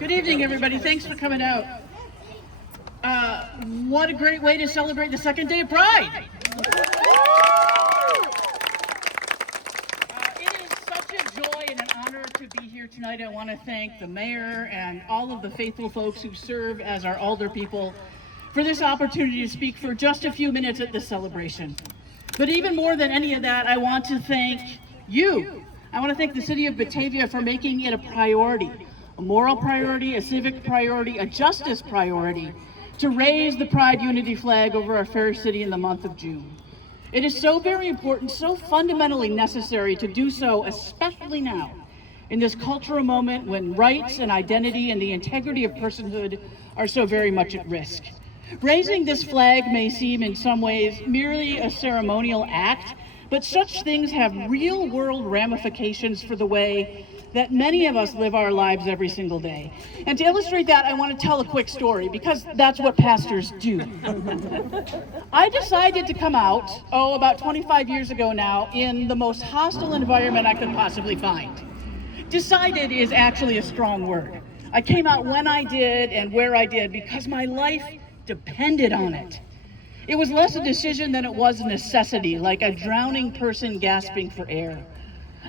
Good evening, everybody. Thanks for coming out. What a great way to celebrate the second day of Pride. It is such a joy and an honor to be here tonight. I want to thank the mayor and all of the faithful folks who serve as our alder people for this opportunity to speak for just a few minutes at this celebration. But even more than any of that, I want to thank you. I want to thank the city of Batavia for making it a priority, a moral priority, a civic priority, a justice priority, to raise the Pride Unity Flag over our fair city in the month of June. It is so very important, so fundamentally necessary to do so, especially now, in this cultural moment when rights and identity and the integrity of personhood are so very much at risk. Raising this flag may seem in some ways merely a ceremonial act, but such things have real-world ramifications for the way that many of us live our lives every single day. And to illustrate that, I want to tell a quick story, because that's what pastors do. I decided to come out, about 25 years ago now, in the most hostile environment I could possibly find. Decided is actually a strong word. I came out when I did and where I did because my life depended on it. It was less a decision than it was a necessity, like a drowning person gasping for air.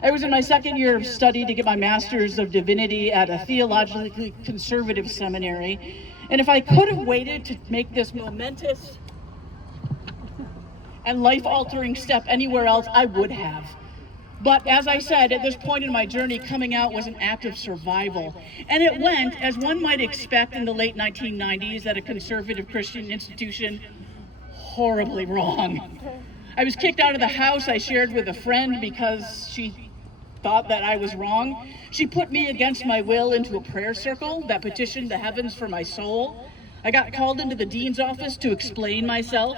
I was in my second year of study to get my master's of divinity at a theologically conservative seminary, and if I could have waited to make this momentous and life-altering step anywhere else, I would have. But as I said, at this point in my journey, coming out was an act of survival. And it went, as one might expect in the late 1990s at a conservative Christian institution, horribly wrong. I was kicked out of the house I shared with a friend because she thought that I was wrong. She put me against my will into a prayer circle that petitioned the heavens for my soul. I got called into the dean's office to explain myself.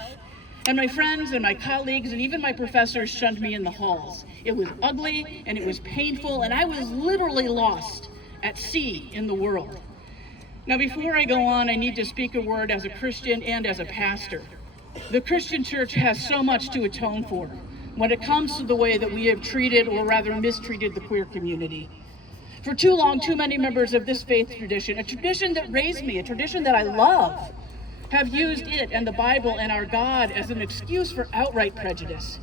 And my friends and my colleagues and even my professors shunned me in the halls. It was ugly and it was painful, and I was literally lost at sea in the world. Now, before I go on, I need to speak a word as a Christian and as a pastor. The Christian church has so much to atone for when it comes to the way that we have treated, or rather mistreated, the queer community. For too long, too many members of this faith tradition, a tradition that raised me, a tradition that I love, have used it and the Bible and our God as an excuse for outright prejudice.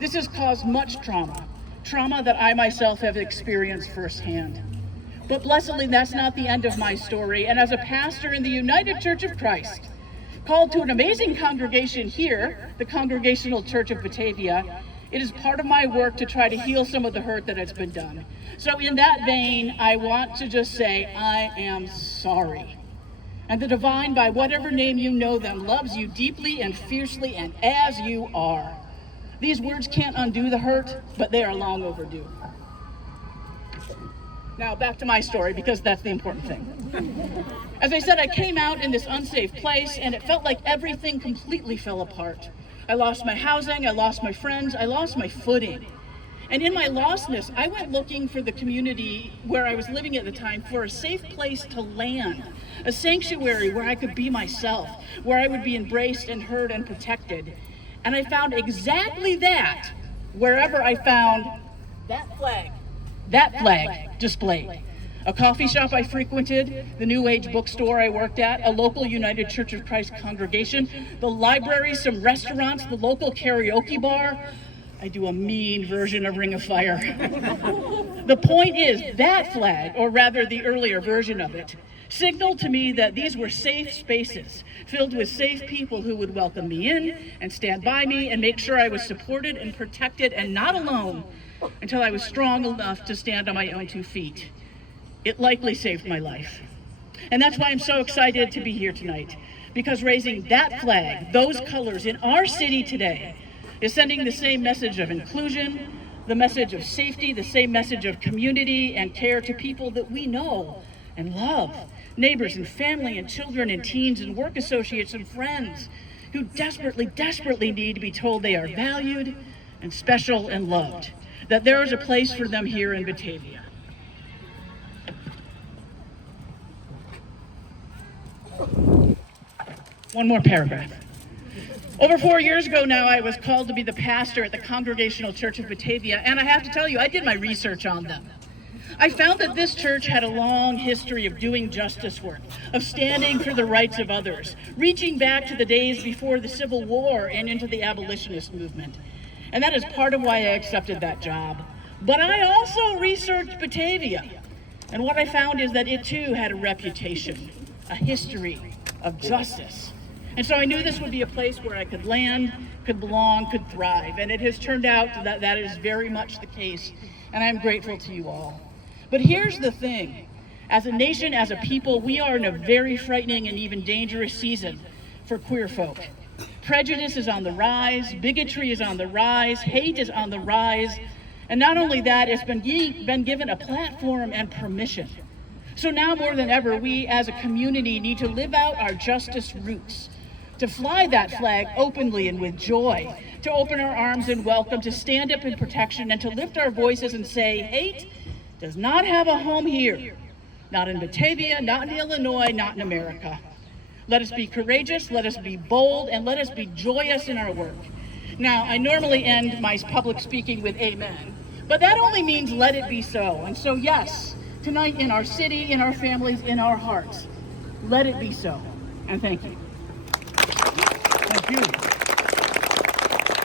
This has caused much trauma that I myself have experienced firsthand. But blessedly, that's not the end of my story. And as a pastor in the United Church of Christ, called to an amazing congregation here, the Congregational Church of Batavia, it is part of my work to try to heal some of the hurt that has been done. So in that vein, I want to just say, I am sorry. And the divine, by whatever name you know them, loves you deeply and fiercely and as you are. These words can't undo the hurt, but they are long overdue. Now back to my story, because that's the important thing. As I said, I came out in this unsafe place and it felt like everything completely fell apart. I lost my housing, I lost my friends, I lost my footing. And in my lostness, I went looking for the community where I was living at the time for a safe place to land, a sanctuary where I could be myself, where I would be embraced and heard and protected. And I found exactly that wherever I found that flag displayed. A coffee shop I frequented, the New Age bookstore I worked at, a local United Church of Christ congregation, the library, some restaurants, the local karaoke bar. I do a mean version of Ring of Fire. The point is, that flag, or rather the earlier version of it, signaled to me that these were safe spaces, filled with safe people who would welcome me in and stand by me and make sure I was supported and protected and not alone until I was strong enough to stand on my own 2 feet. It likely saved my life. And that's why I'm so excited to be here tonight, because raising that flag, those colors in our city today, is sending the same message of inclusion, the message of safety, the same message of community and care to people that we know and love, neighbors and family and children and teens and work associates and friends who desperately need to be told they are valued and special and loved, that there is a place for them here in Batavia. One more paragraph. Over 4 years ago now, I was called to be the pastor at the Congregational Church of Batavia, and I have to tell you, I did my research on them. I found that this church had a long history of doing justice work, of standing for the rights of others, reaching back to the days before the Civil War and into the abolitionist movement. And that is part of why I accepted that job. But I also researched Batavia, and what I found is that it too had a reputation, a history of justice. And so I knew this would be a place where I could land, could belong, could thrive, and it has turned out that that is very much the case, and I'm grateful to you all. But here's the thing. As a nation, as a people, we are in a very frightening and even dangerous season for queer folk. Prejudice is on the rise, bigotry is on the rise, hate is on the rise, and not only that, it's been given a platform and permission. So now more than ever, we as a community need to live out our justice roots, to fly that flag openly and with joy, to open our arms in welcome, to stand up in protection, and to lift our voices and say, hate does not have a home here, not in Batavia, not in Illinois, not in America. Let us be courageous, let us be bold, and let us be joyous in our work. Now, I normally end my public speaking with amen, but that only means let it be so. And so yes, tonight in our city, in our families, in our hearts, let it be so. And thank you. Thank you.